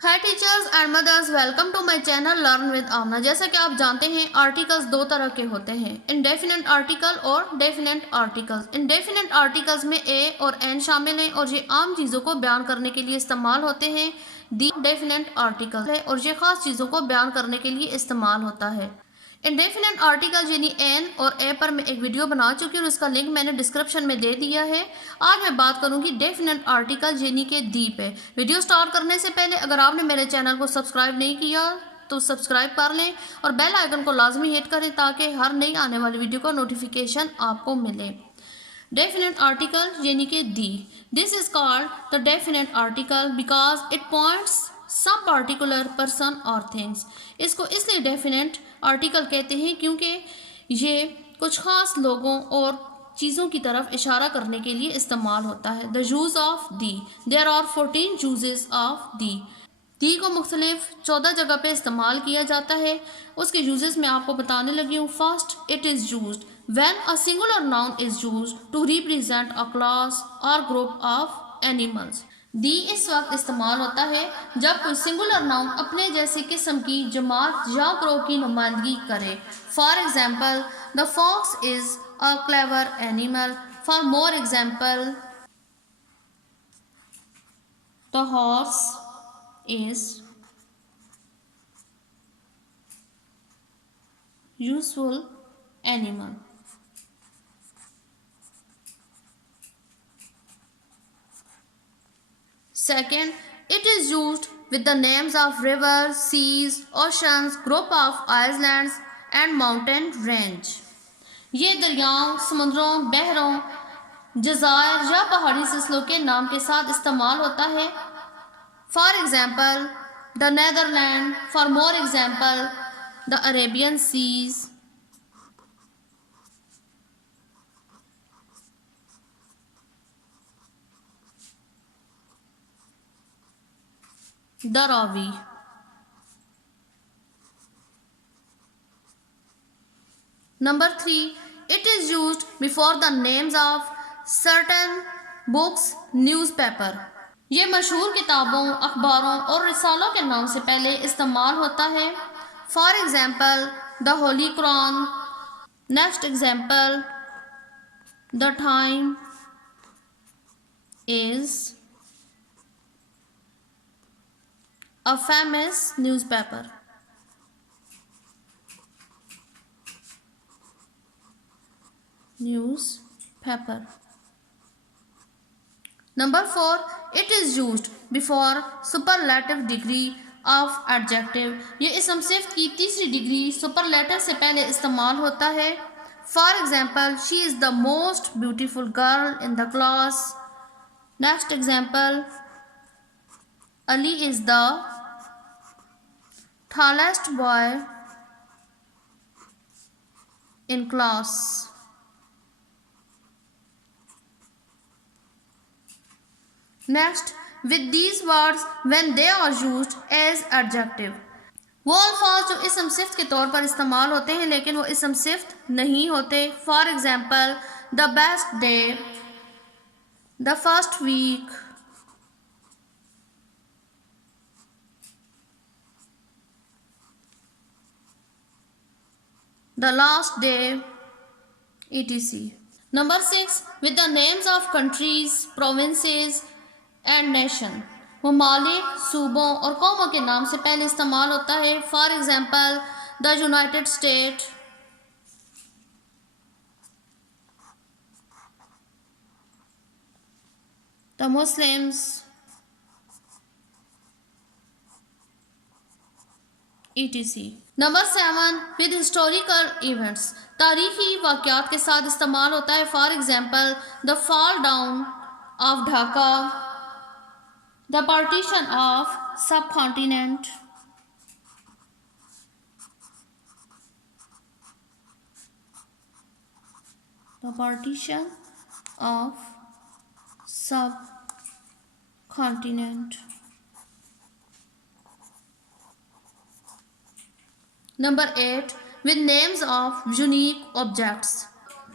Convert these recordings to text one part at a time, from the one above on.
Hi teachers and mothers, welcome to my channel learn with Aamna. जैसा कि आप जानते हैं आर्टिकल्स दो तरह के होते हैं, इंडेफिनेट आर्टिकल और डेफिनेट आर्टिकल्स। इंडेफिनेट आर्टिकल्स में ए और एन शामिल हैं और ये आम चीज़ों को बयान करने के लिए इस्तेमाल होते हैं। दी डेफिनेट आर्टिकल है और ये खास चीज़ों को बयान करने के लिए इस्तेमाल होता है। इंडेफिनेट आर्टिकल यानी एन और ए पर मैं एक वीडियो बना चुकी हूँ और उसका लिंक मैंने डिस्क्रिप्शन में दे दिया है। आज मैं बात करूंगी डेफिनेट आर्टिकल यानी कि दी पे। वीडियो स्टार्ट करने से पहले अगर आपने मेरे चैनल को सब्सक्राइब नहीं किया तो सब्सक्राइब कर लें और बेल आइकन को लाजमी हिट करें ताकि हर नई आने वाली वीडियो का नोटिफिकेशन आपको मिले। डेफिनेट आर्टिकल यानी कि the. This is called the definite article because it points some particular person और थिंग्स। इसको इसलिए डेफिनेट आर्टिकल कहते हैं क्योंकि ये कुछ खास लोगों और चीज़ों की तरफ इशारा करने के लिए इस्तेमाल होता है। The use of the, there are 14 uses of the को मुख्तलिफ 14 जगह पे इस्तेमाल किया जाता है। उसके यूजेस मैं आपको बताने लगी हूँ। First, it is used when a singular noun is used to represent a class और ग्रुप ऑफ एनिमल्स। दी इस वक्त इस्तेमाल होता है जब कोई सिंगुलर नाउन अपने जैसी किस्म की जमात या ग्रुप की नुमाइंदगी करे। For example, the fox is a clever animal. For more example, the horse is useful animal. Second, it is used with the names of rivers, seas, oceans, group of islands and mountain range. ये दरियाओं, समुद्रों, बहरों, जज़ायर या पहाड़ी सिलसिलों के नाम के साथ इस्तेमाल होता है। For example, the Netherlands. For more example, the Arabian Seas. The Ravi. Number 3, it is used before the names of certain books, newspaper. ये मशहूर किताबों, अखबारों और रिसालों के नाम से पहले इस्तेमाल होता है। For example, the Holi Quran. Next example, the time is a famous newspaper. Number 4, it is used before superlative degree of adjective. ये इसम सिफ्त की तीसरी डिग्री सुपरलेटिव से पहले इस्तेमाल होता है। For example, she is the most beautiful girl in the class. Next example, Ali is the tallest boy in class. Next, with these words when they are used as adjective. वो अल्फाज जो इसम सिफ्त के तौर पर इस्तेमाल होते हैं लेकिन वो इसम सिफ्त नहीं होते। For example, the best day, the first week, the last day, etc. Number 6, with the names of countries, provinces and nation. ममालिक, सूबों और कौमों के नाम से पहले इस्तेमाल होता है। For example, the United state, the Muslims, etc. Number 7, with historical events. तारीखी वाक़यात के साथ इस्तेमाल होता है। For example, the fall down of Dhaka, the partition of सब कॉन्टिनेंट, द पार्टीशन ऑफ सब continent. Number 8, with names of unique objects.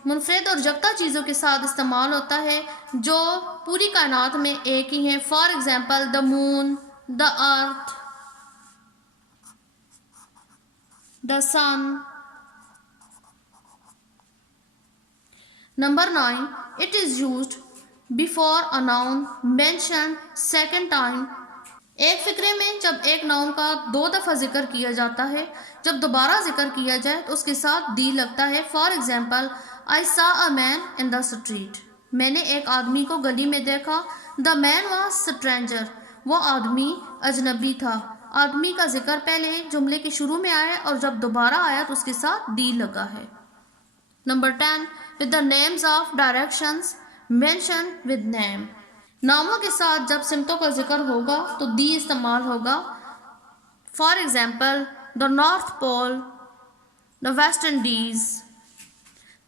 मुनफरिद और जगता चीज़ों के साथ इस्तेमाल होता है जो पूरी कायनात में एक ही हैं। For example the moon, the earth, the sun. Number 9, it is used before a noun mention second time. एक फ़िक्रे में जब एक नाउन का 2 दफ़ा जिक्र किया जाता है, जब दोबारा जिक्र किया जाए तो उसके साथ दी लगता है। For example I saw a man in the street, मैंने एक आदमी को गली में देखा। द मैन वॉज स्ट्रेंजर, वो आदमी अजनबी था। आदमी का जिक्र पहले जुमले के शुरू में आया और जब दोबारा आया तो उसके साथ दी लगा है। Number 10, with the names of directions mention with name. नामों के साथ जब सिमतों का जिक्र होगा तो दी इस्तेमाल होगा। For example the north pole, the West Indies.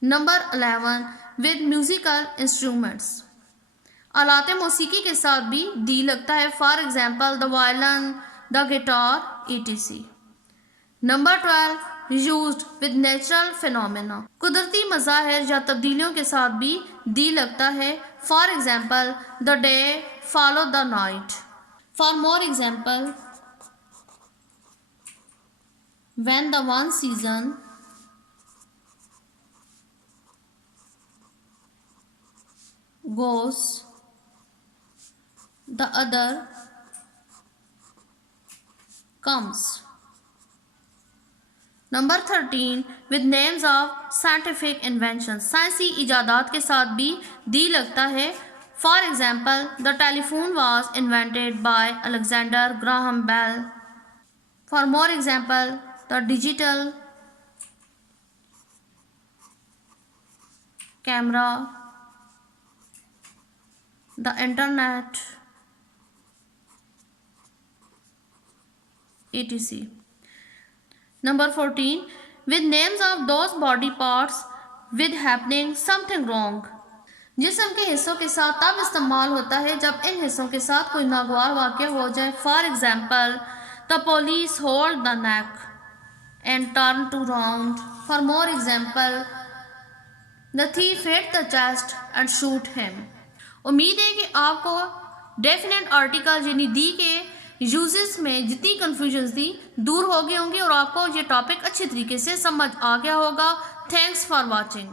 Number 11, with musical instruments. आलात मौसीकी के साथ भी दी लगता है। For example the violin, the guitar, etc. Number 12, used with natural phenomena. कुदरती मज़ाहिर या तब्दीलियों के साथ भी दी लगता है। For example the day follow the night. For more example when the one season goes, the other comes. Number 13, with names of scientific invention. साइंसी इजादात के साथ भी दी लगता है। For example the telephone was invented by Alexander Graham Bell. For more example the digital camera, the internet, etc. Number 14, with names of those body parts with happening something wrong. जिस्म के हिस्सों के साथ तब इस्तेमाल होता है जब इन हिस्सों के साथ कोई नागवार वाक़या हो जाए। For example the police hold the neck and turn to round. For more example the thief hit the chest and shoot him. उम्मीद है कि आपको डेफिनेट आर्टिकल यानी दी के यूजेस में जितनी कन्फ्यूजन्स थी दूर हो गई होंगी और आपको ये टॉपिक अच्छी तरीके से समझ आ गया होगा। Thanks for watching.